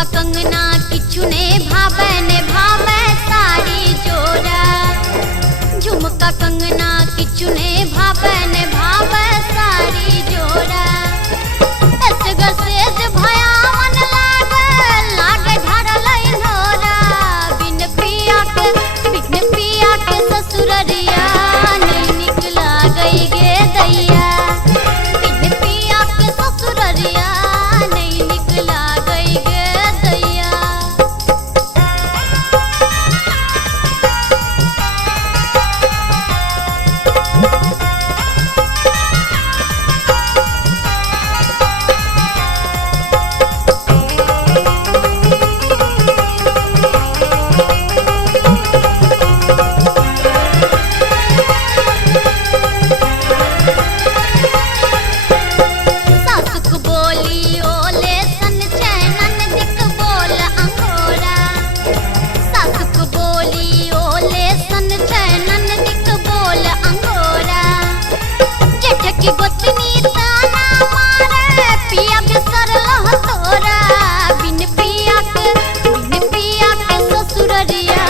झुमका कंगना किछु ने भावे साड़ी जोड़ा। झुमका कंगना किछु ने भावे साड़ी जोड़ा। ऐसे सेज भयावन लागे ढारल इन्होरा। बिन पिया के ससुररिया नहीं निक लागई गे दैया। बिन पिया के ससुररिया नहीं निक लागई गे दैया। गोतनी ताना मारे पिया बिसर लह तोरा। बिन पिया के ससुररिया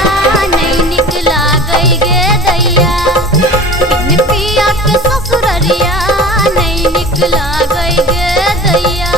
नहीं निक लागई गे दैया। बिन पिया के ससुररिया नहीं निक लागई गे दैया।